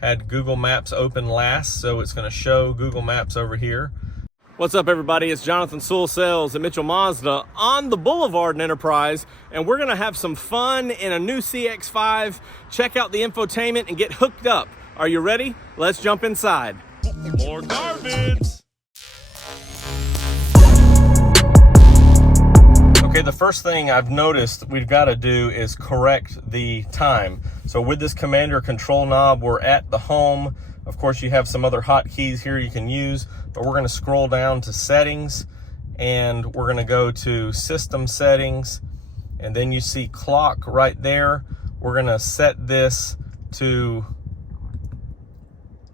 had Google Maps open last, so it's going to show Google Maps over here. What's up, everybody? It's Jonathan Sewell Sales at Mitchell Mazda on the Boulevard in Enterprise, and we're going to have some fun in a new CX-5. Check out the infotainment and get hooked up. Are you ready? Let's jump inside. More garbage. Okay, the first thing I've noticed we've got to do is correct the time. So with this commander control knob, we're at the home. Of course, you have some other hotkeys here you can use, but we're going to scroll down to settings, and we're going to go to system settings, and then you see clock right there. We're going to set this to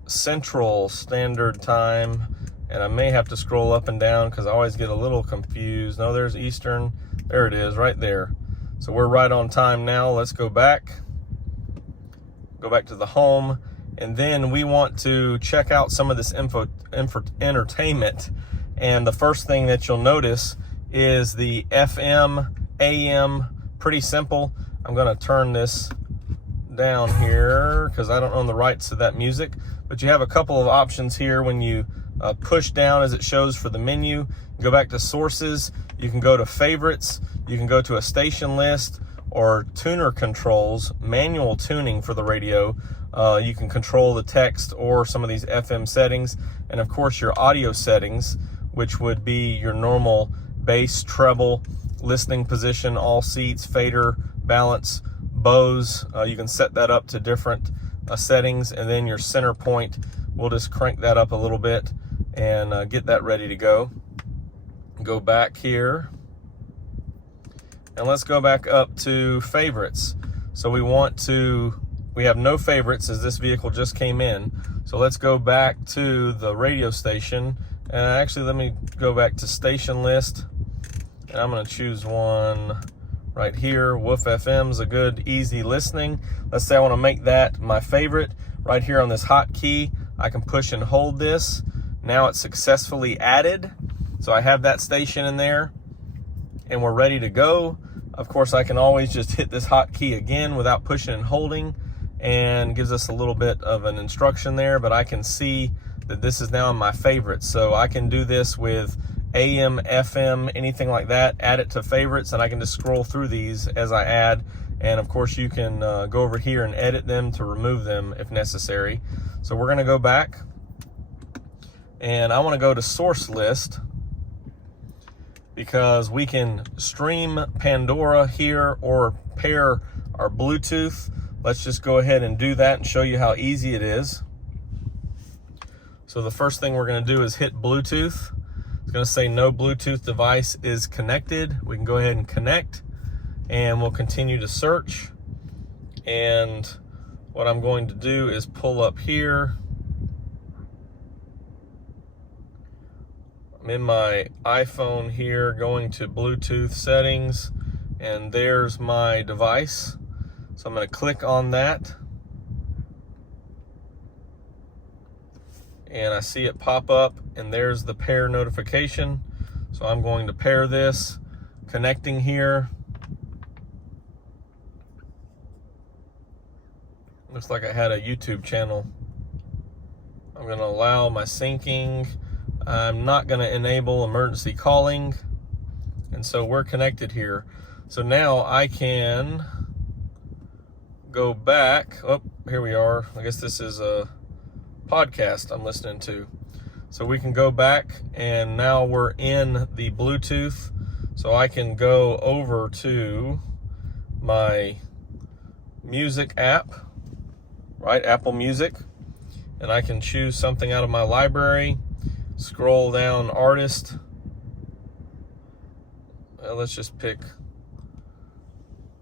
Central Standard Time, and I may have to scroll up and down because I always get a little confused. No, there's Eastern. There it is right there. So we're right on time now. Let's go back. Go back to the home. And then we want to check out some of this entertainment. And the first thing that you'll notice is the FM, AM, pretty simple. I'm gonna turn this down here because I don't own the rights to that music. But you have a couple of options here when you push down as it shows for the menu. Go back to sources, you can go to favorites, you can go to a station list or tuner controls, manual tuning for the radio. You can control the text or some of these FM settings, and of course your audio settings, which would be your normal bass, treble, listening position, all seats, fader, balance, Bose. You can set that up to different settings, and then your center point, we'll just crank that up a little bit and get that ready to go. Go back here, and let's go back up to favorites. So we have no favorites as this vehicle just came in. So let's go back to the radio station. And actually, let me go back to station list. And I'm gonna choose one right here. Woof FM is a good, easy listening. Let's say I wanna make that my favorite. Right here on this hotkey, I can push and hold this. Now it's successfully added. So I have that station in there and we're ready to go. Of course, I can always just hit this hotkey again without pushing and holding, and gives us a little bit of an instruction there, but I can see that this is now in my favorites. So I can do this with AM, FM, anything like that, add it to favorites, and I can just scroll through these as I add. And of course you can go over here and edit them to remove them if necessary. So we're gonna go back, and I wanna go to source list because we can stream Pandora here or pair our Bluetooth. Let's just go ahead and do that and show you how easy it is. So the first thing we're going to do is hit Bluetooth. It's going to say no Bluetooth device is connected. We can go ahead and connect, and we'll continue to search. And what I'm going to do is pull up here. I'm in my iPhone here, going to Bluetooth settings, and there's my device. So I'm going to click on that, and I see it pop up, and there's the pair notification. So I'm going to pair this, connecting here. Looks like I had a YouTube channel. I'm going to allow my syncing. I'm not going to enable emergency calling, and so we're connected here. So now I can go back. Oh, here we are. I guess this is a podcast I'm listening to. So we can go back, and now we're in the Bluetooth. So I can go over to my music app, right? Apple Music. And I can choose something out of my library, scroll down artist. Let's just pick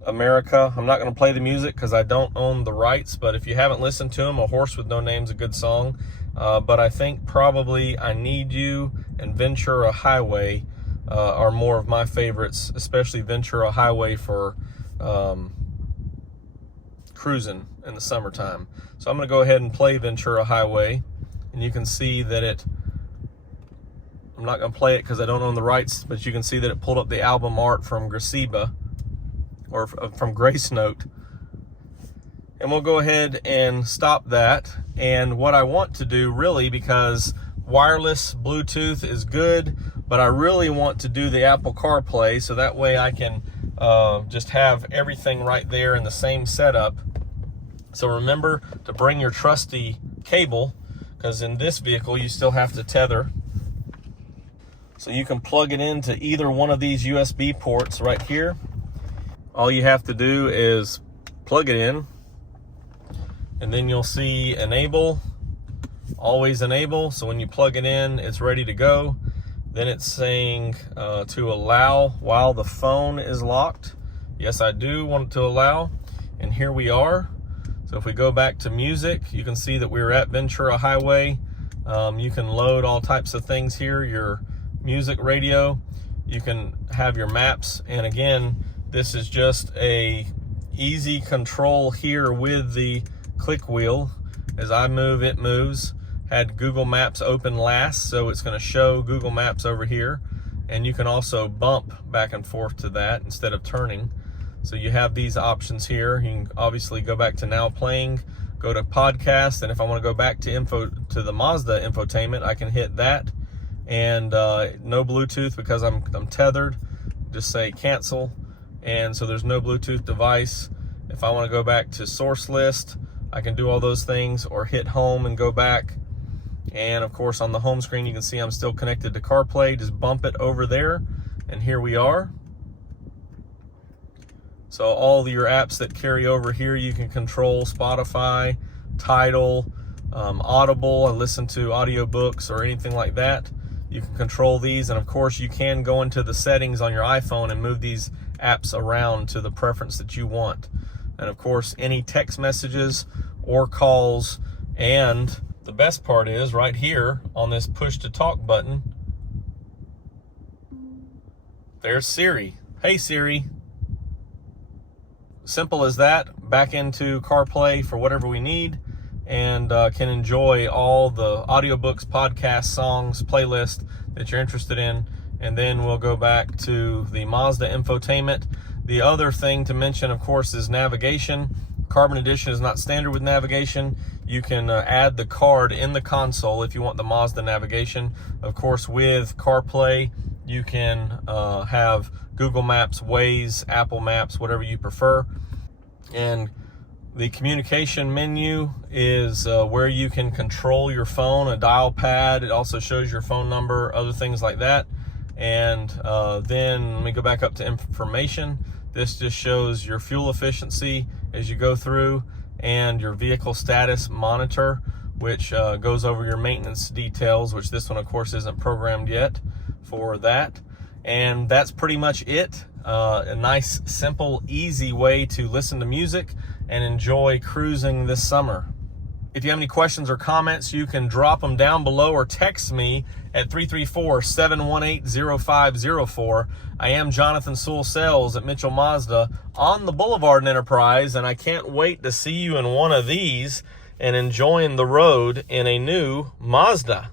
America. I'm not going to play the music because I don't own the rights, but if you haven't listened to them, A Horse with No Name's a good song. But I think probably I Need You and Ventura Highway are more of my favorites, especially Ventura Highway for cruising in the summertime. So I'm going to go ahead and play Ventura Highway, and you can see that I'm not going to play it because I don't own the rights, but you can see that it pulled up the album art from Graceba, or from Grace Note. And we'll go ahead and stop that. And what I want to do really, because wireless Bluetooth is good, but I really want to do the Apple CarPlay, so that way I can just have everything right there in the same setup. So remember to bring your trusty cable, because in this vehicle you still have to tether. So you can plug it into either one of these USB ports right here. All you have to do is plug it in, and then you'll see enable, always enable. So when you plug it in, it's ready to go. Then it's saying to allow while the phone is locked. Yes, I do want to allow. And here we are. So if we go back to music, you can see that we're at Ventura Highway. You can load all types of things here, your music radio. You can have your maps. And again, this is just a easy control here with the click wheel. As I move, it moves. Had Google Maps open last, so it's going to show Google Maps over here. And you can also bump back and forth to that instead of turning. So you have these options here. You can obviously go back to now playing, go to podcast, and if I want to go back to the Mazda Infotainment, I can hit that. And no Bluetooth because I'm tethered. Just say cancel, and so there's no Bluetooth device. If I want to go back to source list, I can do all those things, or hit home and go back. And of course on the home screen you can see I'm still connected to CarPlay. Just bump it over there, and here we are. So all your apps that carry over here you can control: Spotify, Tidal, Audible, and listen to audiobooks or anything like that. You can control these, and of course you can go into the settings on your iPhone and move these apps around to the preference that you want. And of course any text messages or calls. And the best part is right here on this push to talk button, there's Siri. Hey Siri. Simple as that. Back into CarPlay for whatever we need, and can enjoy all the audiobooks, podcasts, songs, playlist that you're interested in. And then we'll go back to the Mazda Infotainment. The other thing to mention, of course, is navigation. Carbon Edition is not standard with navigation. You can add the card in the console if you want the Mazda navigation. Of course, with CarPlay, you can have Google Maps, Waze, Apple Maps, whatever you prefer. And the communication menu is where you can control your phone, a dial pad. It also shows your phone number, other things like that. And then let me go back up to information. This just shows your fuel efficiency as you go through, and your vehicle status monitor, which goes over your maintenance details, which this one of course isn't programmed yet for that. And that's pretty much it. A nice, simple, easy way to listen to music and enjoy cruising this summer. If you have any questions or comments, you can drop them down below or text me at 334-718-0504. I am Jonathan Sewell Sales at Mitchell Mazda on the Boulevard in Enterprise, and I can't wait to see you in one of these and enjoying the road in a new Mazda.